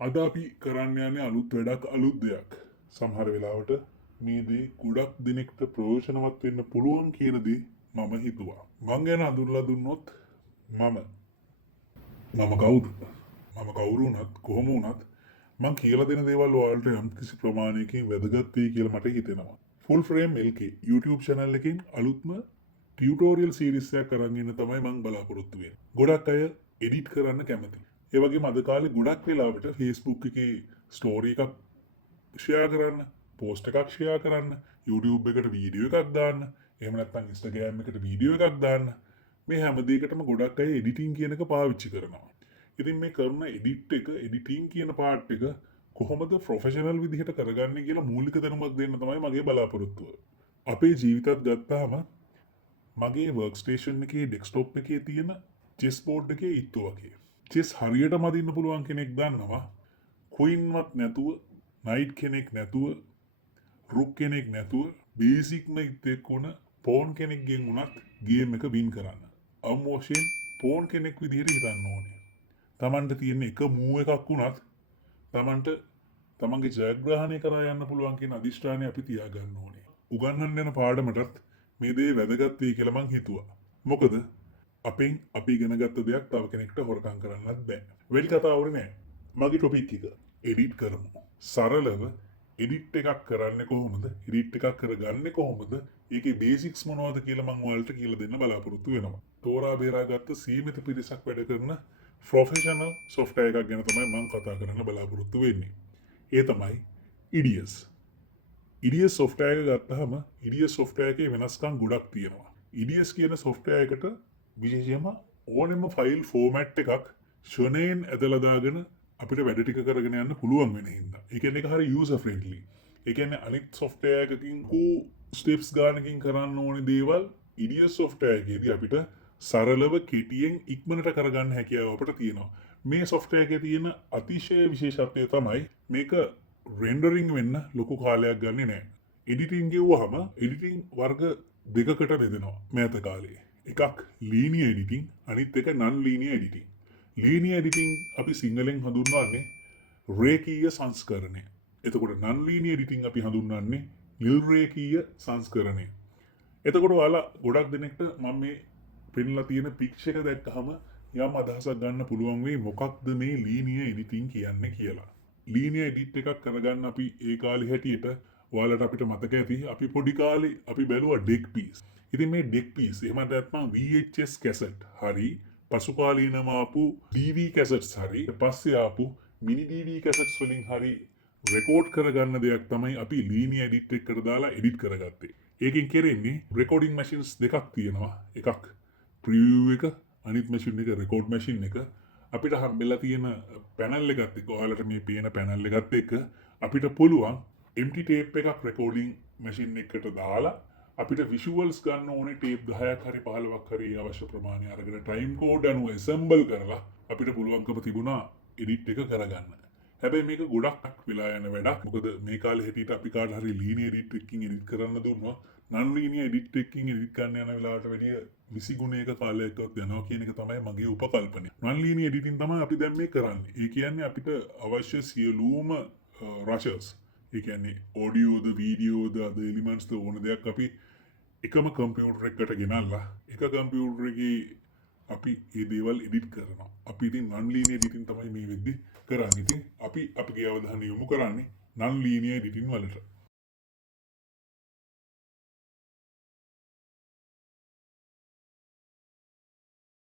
අද අපි කරන්න යන්නේ අලුත් වැඩක් අලුත් දෙයක්. සමහර වෙලාවට මේ දේ ගොඩක් දිනෙකට ප්‍රයෝජනවත් වෙන්න පුළුවන් කියන දේ මම හිතුවා. මං ගැන අඳුරලා දුන්නොත් මම කවුද? මම කවුරු වුණත් කොහොම වුණත් මං කියලා දෙන දේවල් ඔයාලට යම්කිසි ප්‍රමාණයකින් වැදගත් වෙයි කියලා මට හිතෙනවා. Full Frame LK YouTube channel එකකින් අලුත්ම ටියුටෝරියල් සීරීස් එකක් අරන් ඉන්න තමයි මං බලාපොරොත්තු වෙන්නේ. ගොඩක් අය එඩිට් කරන්න කැමතියි. ඒ වගේම අද කාලේ ගොඩක් වෙලාවට Facebook එකේ ස්ටෝරි එකක් ෂෙයා කරන්න, පෝස්ට් එකක් ෂෙයා කරන්න, YouTube එකට වීඩියෝ එකක් දාන්න, එහෙම නැත්නම් Instagram එකට වීඩියෝ එකක් දාන්න. මේ හැම දෙයකටම ගොඩක් අය එඩිටිං කියන එක පාවිච්චි කරනවා. ඉතින් මේ කරන එඩිටිං කියන පාර්ට් එක කොහොමද ප්‍රොෆෙෂනල් විදිහට කරගන්නේ කියලා මූලික දැනුමක් දෙන්න තමයි මගේ බලාපොරොත්තුව. අපේ ජීවිතත් ගත්තාම මගේ වර්ක්ස්ටේෂන් එකේ ඩෙස්ක්ටොප් එකේ තියෙන චෙස් බෝඩ් එකේ ඉත්තු වගේ. චෙස් හරියට මදින්න පුළුවන් කෙනෙක් දන්නවා. කුයින්වත් නැතුව, නයිට් කෙනෙක් නැතුව, රුක් කෙනෙක් නැතුව, බේසික්ම ඉත්තෙක් වුණ පෝන් කෙනෙක්ගෙන් වුණත් ගේම් එක වින් කරන්න. අවම වශයෙන් පෝන් කෙනෙක් විදිහට හිතන්න ඕනේ. තමන්ට තියෙන එක මූව් එකක් වුණත් තමන්ට තමන්ගේ ජයග්‍රහණය කරා යන්න පුළුවන් කියන අදිෂ්ඨානය අපි තියාගන්න ඕනේ. උගන්වන්න යන පාඩමටත් මේ දේ වැදගත් වෙයි කියලා මං හිතුවා. මොකද අපෙන් අපි ඉගෙන ගත්ත දෙයක් තව කෙනෙක්ට හොරකම් කරන්නත් බෑ. වැඩි කතා වුණේ නෑ. මගේ ටොපික් එක එඩිට් කරමු. සරලව එඩිට් එකක් කරන්නේ කොහොමද? එඩිට් එකක් කරගන්නේ කොහොමද? ඒකේ බේසික්ස් මොනවද කියලා මම ඔයාලට කියලා දෙන්න බලාපොරොත්තු වෙනවා. තෝරා බේරාගත්ත සීමිත පිරිසක් වැඩ කරන ප්‍රොෆෙෂනල් software එකක් ගැන තමයි මම කතා කරන්න බලාපොරොත්තු වෙන්නේ. ඒ තමයි EDIUS. EDIUS software එක ගත්තාම EDIUS software එකේ වෙනස්කම් ගොඩක් තියෙනවා. EDIUS කියන software එකට විශේෂයෙන්ම ඕනෙම ෆයිල් ෆෝමැට් එකක් ෂණයෙන් ඇදලා දාගෙන අපිට වැඩ ටික කරගෙන යන්න පුළුවන් වෙන හින්දා. ඒ කියන්නේ ඒක හරි යූසර් ෆ්‍රෙන්ඩ්ලි. ඒ කියන්නේ අනිත් software එකකින් ස්ටෙප්ස් ගානකින් කරන්න ඕනේ දේවල් EDIUS software එකේදී අපිට සරලව කෙටියෙන් ඉක්මනට කරගන්න හැකියාව අපිට තියෙනවා. මේ software එකේ තියෙන අතිශය විශේෂත්වය තමයි මේක රෙන්ඩරින් වෙන්න ලොකු කාලයක් ගන්නෙ නැහැ. එඩිටින් ගෙවුවහම එඩිටින් වර්ග දෙකකට බෙදෙනවා මෑත කාලේ. එකක් ලීනියර් එඩිටින්, අනිත් එක නන් ලීනියර් එඩිටින්. ලීනියර් එඩිටින් අපි සිංහලෙන් හඳුන්වන්නේ රේඛීය සංස්කරණය. එතකොට නන් ලීනියර් එඩිටින් අපි හඳුන්වන්නේ නිල් රේඛීය සංස්කරණය. එතකොට ඔයාලා ගොඩක් දෙනෙක්ට මම මේ පෙන්ලා තියෙන පික්චර් එක දැක්කහම යම් අදහසක් ගන්න පුළුවන් වෙයි මොකක්ද මේ ලීනියර් එඩිටින් කියන්නේ කියලා. ලීනියර් එඩිට් එකක් කරගන්න අපි ඒ කාලේ හැටියට ඔයාලට අපිට මතක ඇති අපි පොඩි කාලේ අපි බැලුවා ඩෙක් පීස්. ඉතින් මේ ඩෙක් පීස් එහෙම නැත්නම් VHS කැසට් හරි පසු කාලීනම ආපු DV කැසට්ස් හරි පස්සේ ආපු මිනි DV කැසට්ස් වලින් හරි රෙකෝඩ් කරගන්න දෙයක් තමයි අපි ලීනියර් එඩිට් එකකට දාලා එඩිට් කරගත්තේ. ඒකෙන් කරන්නේ රෙකෝඩින් මැෂින්ස් දෙකක් තියෙනවා. එකක් ප්‍රිවිව් එක, අනිත් මැෂින් එක රෙකෝඩ් මැෂින් එක. අපිට හම්බෙලා තියෙන පැනල් එකත් එක්ක ඔයාලට මේ පේන පැනල් එකත් එක්ක අපිට පුළුවන් empty tape එකක් රෙකෝඩින් මැෂින් එකකට දාලා අපිට විෂුවල්ස් ගන්න ඕනේ ටේප් 10ක් හරි 15ක් හරි අවශ්‍ය ප්‍රමාණය අරගෙන ටයිම් කෝඩ් අනුව ඇසෙම්බල් කරලා අපිට පුළුවන්කම තිබුණා එඩිට් එක කරගන්න. හැබැයි මේක ගොඩක් වෙලා යන වැඩක්. මොකද මේ කාලේ හැටියට අපි කාට හරි ලීනියර් එඩිට් එකකින් එඩිට් කරන්න දුන්නොත් නන් ලීනියර් එඩිට් එකකින් එඩිට් කරන්න යන වෙලාවට වැඩිය 20 ගුණයක කාලයක්වත් යනවා කියන එක තමයි මගේ උපකල්පනය. නන් ලීනියර් එඩිටින් තමයි අපි දැන් මේ කරන්නේ. ඒ කියන්නේ අපිට අවශ්‍ය සියලුම රෂර්ස්, ඒ කියන්නේ ඔඩියෝද, වීඩියෝද, අද එලිමන්ට්ස්ද ඕන දෙයක් අපි එකම කම්පියුටර් එකකට ගෙනල්ලා එක කම්පියුටර් එකේ අපි මේ දේවල් එඩිට් කරනවා. අපි ඉතින් නන් ලීනියර් එඩිටින් තමයි මේ වෙද්දි කරන්නේ. ඉතින් අපි අපගේ අවධානය යොමු කරන්නේ නන් ලීනියර් එඩිටින් වලට.